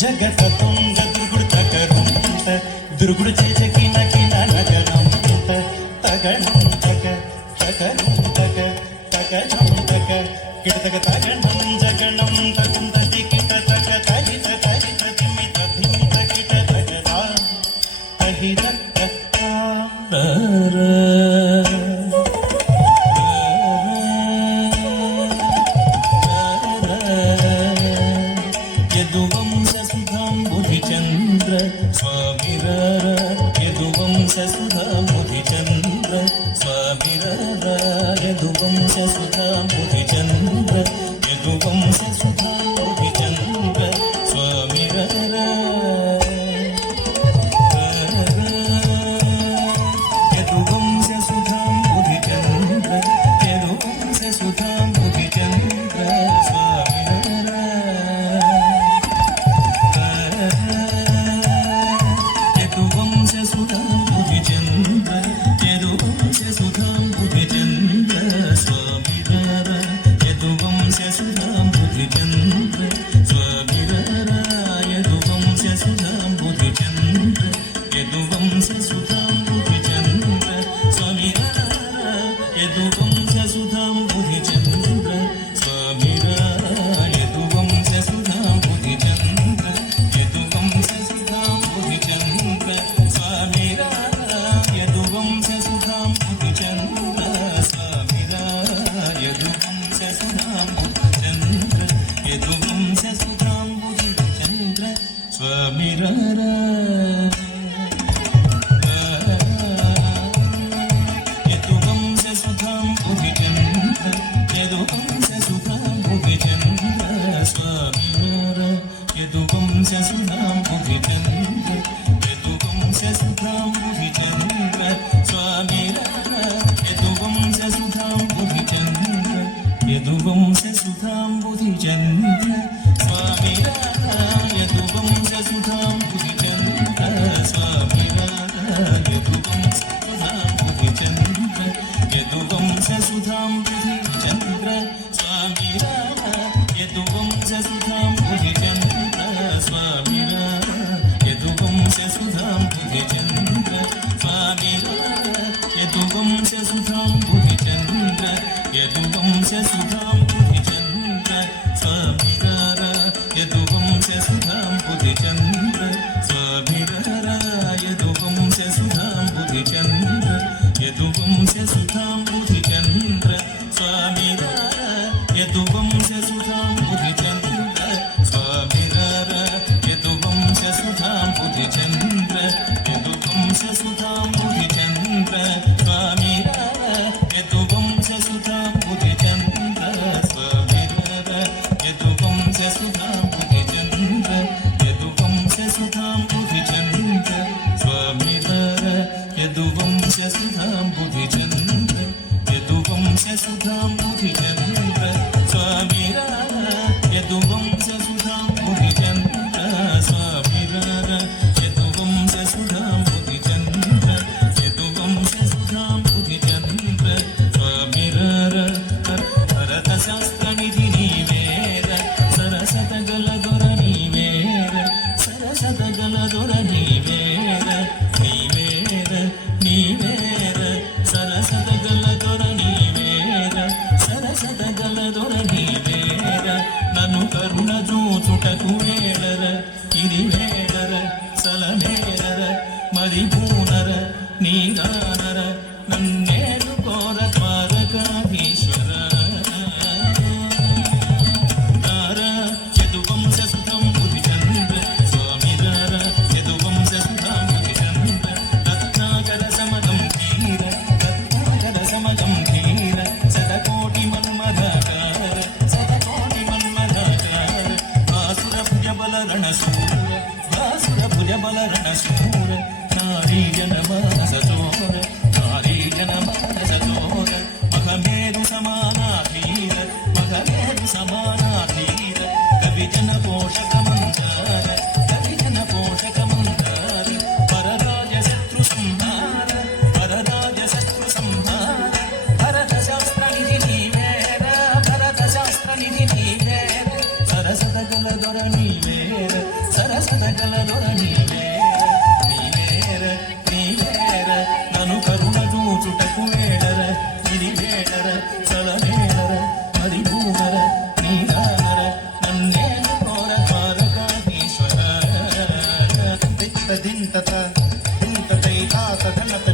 జగత తుంగ దుర్గుడు తకరుంత దుర్గుడు చేజకి నకిన నగరంత తగణం తక తకరం తక తగణం తక కిటతక తగణం జగణం తకుంత కిట తక తగిత తగిత తిమిత ధిమిత కిట తగదా తహిత తత్తార యదువంశసుధాంబుధిచంద్ర స్వామిరర యదువంశసుధాంబుధిచంద్ర స్వామిరర యదువంశసుధాంబుధిచంద్ర యదువంశసుధాంబుధిచంద్ర స్వామిరర యదువంశసుధాంబుధిచంద్ర యదువంశసుధాంబుధిచంద్ర స్వామిరర యదువంశసుధాంబుధిచంద్ర యదువంశసుధాంబుధిచంద్ర స్వామిరర యదువంశసుధాంబుధిచంద్ర స్వామిరర యదువంశసుధాంబుధిచంద్ర యదువంశసుధాంబుధిచంద్ర స్వామిరర యదువంశసుధాంబుధిచంద్ర స్వామిరర యదువంశసుధాంబుధిచంద్ర యదువంశసుధాంబుధిచంద్ర స్వామిరర యదువంశసుధాంబుధిచంద్ర స్వామిరర యదువంశసుధాంబుధిచంద్ర యదువంశసుధాంబుధిచంద్ర స్వామిరర యదువంశసుధాంబుధిచంద్ర యదువంశసుధాంబుధిచంద్ర స్వామిరర యదువంశసుధాంబుధిచంద్ర యదువంశసుధాంబుధిచంద్ర స్వామిరర యదువంశసుధాంబుధిచంద్ర యదువంశసుధాంబుధిచంద్ర స్వామిరర యదువంశసుధాంబుధిచంద్ర స్వామిరర యదువంశసుధాంబుధిచంద్ర యదువంశసుధాంబుధిచంద్ర స్వామిరర యదువంశసుధాంబుధిచంద్ర స్వామిరర యదువంశసుధాంబుధిచంద్ర స్వామిరర యదువంశసుధాంబుధిచంద్ర యదువంశసుధాంబుధిచంద్ర స్వామిరర యదువంశసుధాంబుధిచంద్ర స్వామిరర యదువంశసుధాంబుధిచంద్ర యదువంశసుధాంబుధిచంద్ర స్వామిరర యదువంశసుధాంబుధిచంద్ర స్వామిరర యదువంశసుధాంబుధిచంద్ర యదువంశసుధాంబుధిచంద్ర స్వామిరర యదువంశసుధాంబుధిచంద్ర స్వామిరర యదువంశసుధాంబుధిచంద్ర యదువంశసుధాంబుధిచంద్ర స్వామిరర యదువంశసుధాంబుధిచంద్ర యదువంశసుధాంబుధిచంద్ర స్వామిరర యదువంశసుధాంబుధిచంద్ర స్వామిరర యదువంశసుధాంబుధిచంద్ర యదువంశసుధాంబుధిచంద్ర స్వామిరర భరతశాస్త్రనిధి నీవేర సరసతగల దొర నీవేర సరసతగల దొర నీవేర నీవేర నీవేర సరసతగల దొర నీవేర సరసతగల దొర నీవేర నన్ను కరుణ చూచుటకు వేళర ఇది వేళర సలమేళర మరి పూనర నీగానర నన్నేడు కోర ద్వారకాధీశ్వర యదువంశసుధాంబుధిచంద్ర స్వామిరర యదువంశసుధాంబుధిచంద్ర రత్నాకర సమగంభీర రత్నాకర సమగంభీర శతకోటి మన్మథాకార శతకోటి మన్మథాకార వాసుర భుజబల రణశూర వాసుర భుజబల రణశూర నారీ జనమానస చోర నారీ జనమానస చోర మహమేరు సమానాధీర మహమేరు సమానాధీర కవిజన పోషక మందార కవిజన పోషక మందార పరరాజ శత్రు సంహార పరరాజ శత్రు సంహార భరత శాస్త్రనిధి నీవేర భరత శాస్త్రనిధి నీవేర సరసత దొర నీవేర సరసద గల దొర నీవేర నీవేర నీవేర నను కరుణ చూచుటకు వేడర ఇది వేడర సలవేడర మరి భూమర నీదానర నన్నేను కోర ద్వారకాధీశ్వర దింత దింతత దింత దైతాత ధనత